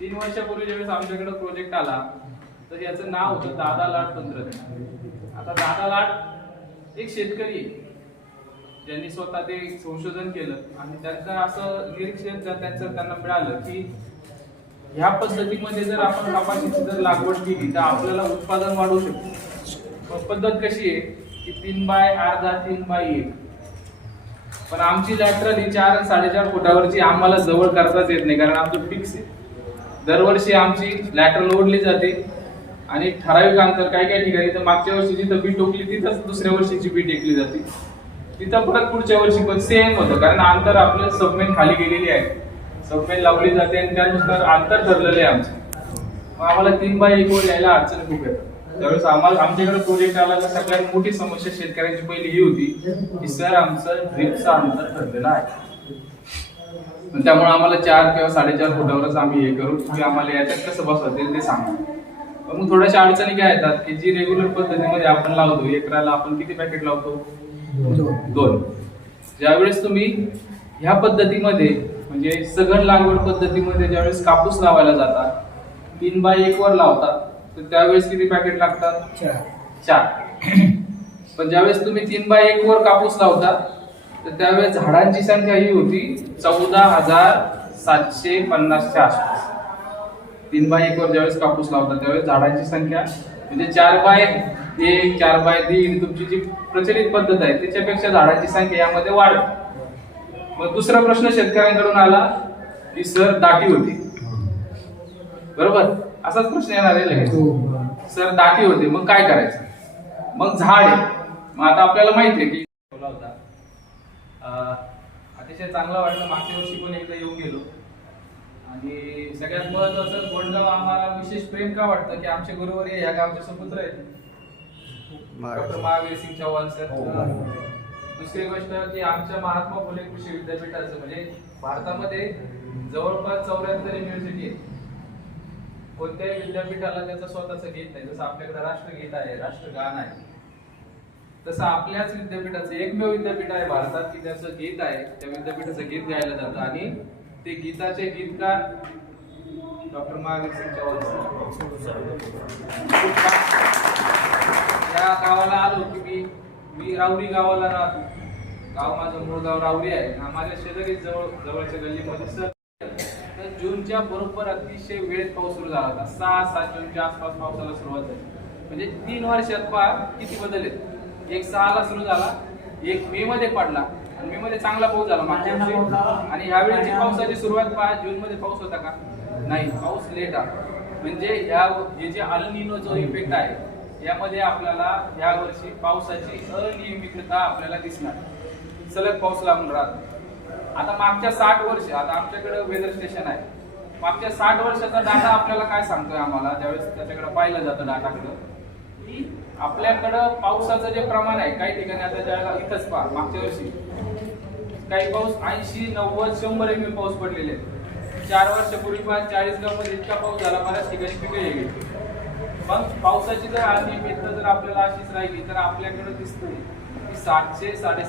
3 वर्षापूर्वी ज्यावेळेस आमच्याकडे प्रोजेक्ट आला तर याचं नाव होतं दादा लाड तंत्रज्ञान. आता दादा लाड एक शेतकरी आहे ज्यांनी स्वतः ते संशोधन केलं आणि त्यांचं असं निरीक्षण त्यांना मिळालं की ह्या पद्धतीमध्ये जर आपण कपाशीची जर लागवड केली तर आपल्याला उत्पादन वाढवू शकतो. पद्धत कशी आहे की 3 बाय अर्धा 3 बाय 1, पण आमची लॅटरल ही 4 आणि 4.5 फुटावरची आम्हाला जवळ करताच येत नाही कारण आमचं फिक्स आहे. दरवर्षी आमची लॅटरल ओढली जाते आणि ठराविक अंतर काही ठिकाणी तर मागच्या वर्षी जिथं बी टोकली तिथंच दुसऱ्या वर्षीची बी टेकली जाते, तिथं परत पुढच्या वर्षी पण सेम होतं कारण अंतर आपलं सबमेन खाली गेलेली आहे, सबमेन लावली जाते आणि त्यानुसार अंतर ठरलेलं आहे आमचं. मग आम्हाला 3 बाय 1 वर यायला अडचण खूप येतात. त्यावेळेस आमच्याकडे प्रोजेक्ट आला तर सगळ्यात मोठी समस्या शेतकऱ्यांची पहिली ही होती की सर आमचं ड्रिपचं अंतर ठरलेलं आहे, त्यामुळे आम्हाला 4 किंवा 4.5 फुटावरच आम्ही हे करू की आम्हाला याच्यात कसं बसवता ते सांगा. मग थोड्याशा अडचणी काय येतात की जी रेग्युलर पद्धतीमध्ये आपण लावतो एकराला आपण किती पॅकेट लावतो 2. ज्यावेळेस तुम्ही ह्या पद्धतीमध्ये म्हणजे सघन लागवड पद्धतीमध्ये ज्यावेळेस कापूस लावायला जातात 3 बाय 1 वर लावतात तर त्यावेळेस किती पॅकेट लागतात 4. पण ज्यावेळेस तुम्ही 3 बाय 1 वर कापूस लावता तर त्यावेळेस झाडांची संख्या ही होती 14,750 च्या आसपास. 3 बाय 1 वर ज्यावेळेस कापूस लावतात त्यावेळेस झाडांची संख्या म्हणजे 4 बाय 1 4 बाय 3 तुमची जी प्रचलित पद्धत आहे त्याच्यापेक्षा झाडांची संख्या यामध्ये वाढते. मग दुसरा प्रश्न शेतकऱ्यांकडून आला की सर दाटी होती, बरोबर असाच प्रश्न येणार आहे लगेच. सर दाटी होते मग काय करायचं, मग झाड आहे. मग आता आपल्याला माहिती आहे की अतिशय चांगला वाटलं. मागच्या वर्षी पण एकदा येऊन गेलो आणि सगळ्यात महत्वाचं गोंडगाव आम्हाला विशेष प्रेम का वाटतं की आमचे गुरुवर्य ह्या गावचे सुपुत्र आहेत डॉक्टर महावीर सिंग चव्हाण सर. दुसरी गोष्ट की आमच्या महात्मा फुले कृषी विद्यापीठाचं म्हणजे भारतामध्ये जवळपास 74 युनिव्हर्सिटी आहेत. कोणत्याही विद्यापीठाला त्याचं स्वतःचं गीत नाही. जसं आपल्याकडे राष्ट्रगीत आहे राष्ट्रगान आहे तसं आपल्याच विद्यापीठाचं एकमेव विद्यापीठ आहे भारतात की त्याचं गीत आहे. त्या विद्यापीठाचं गीत गायलं जातं आणि ते गीताचे गीतकार डॉक्टर महावीर सिंग चव्हाण. या गावाला आलो की मी राऊरी गावाला राहतो. गाव माझं मूळ गाव राऊरी आहे. माझ्या शेजारी जवळच्या गल्लीमध्ये सर तर जूनच्या बरोबर अतिशय वेळेत पाऊस सुरू झाला होता. 6-7 जूनच्या आसपास पावसाला सुरुवात झाली. म्हणजे 3 वर्षात पहा किती बदल आहेत. एक 6 ला सुरू झाला, एक मे मध्ये पडला आणि मे मध्ये चांगला पाऊस झाला मागच्या वर्षी. आणि ह्यावेळेची पावसाची सुरुवात पहा जून मध्ये पाऊस होता का नाही, पाऊस लेट आला. म्हणजे हे जे अल निनो जो इफेक्ट आहे यामध्ये आपल्याला या वर्षी पावसाची अनियमितता आपल्याला दिसणार. सलग पाऊस लागून राहतो. आता मागच्या 60 वर्ष आता आमच्याकडे वेदर स्टेशन आहे. मागच्या 60 वर्षाचा डाटा आपल्याला काय सांगतोय आम्हाला ज्यावेळेस त्याच्याकडे पाहिलं जातं डाटाकडं की आपल्याकडं पावसाचं जे प्रमाण आहे काही ठिकाणी आता ज्याला इथंच पहा मागच्या वर्षी काही पाऊस 80, 90, 100 एमएम पाऊस पडलेले. 4 वर्षापूर्वी 40 मध्ये इतका पाऊस झाला बऱ्याच ठिकाणी पिके गेली. मग पावसाची जर अनियमितता जर आपल्याला अशीच राहिली तर आपल्याकडे दिसतंय की 700, 750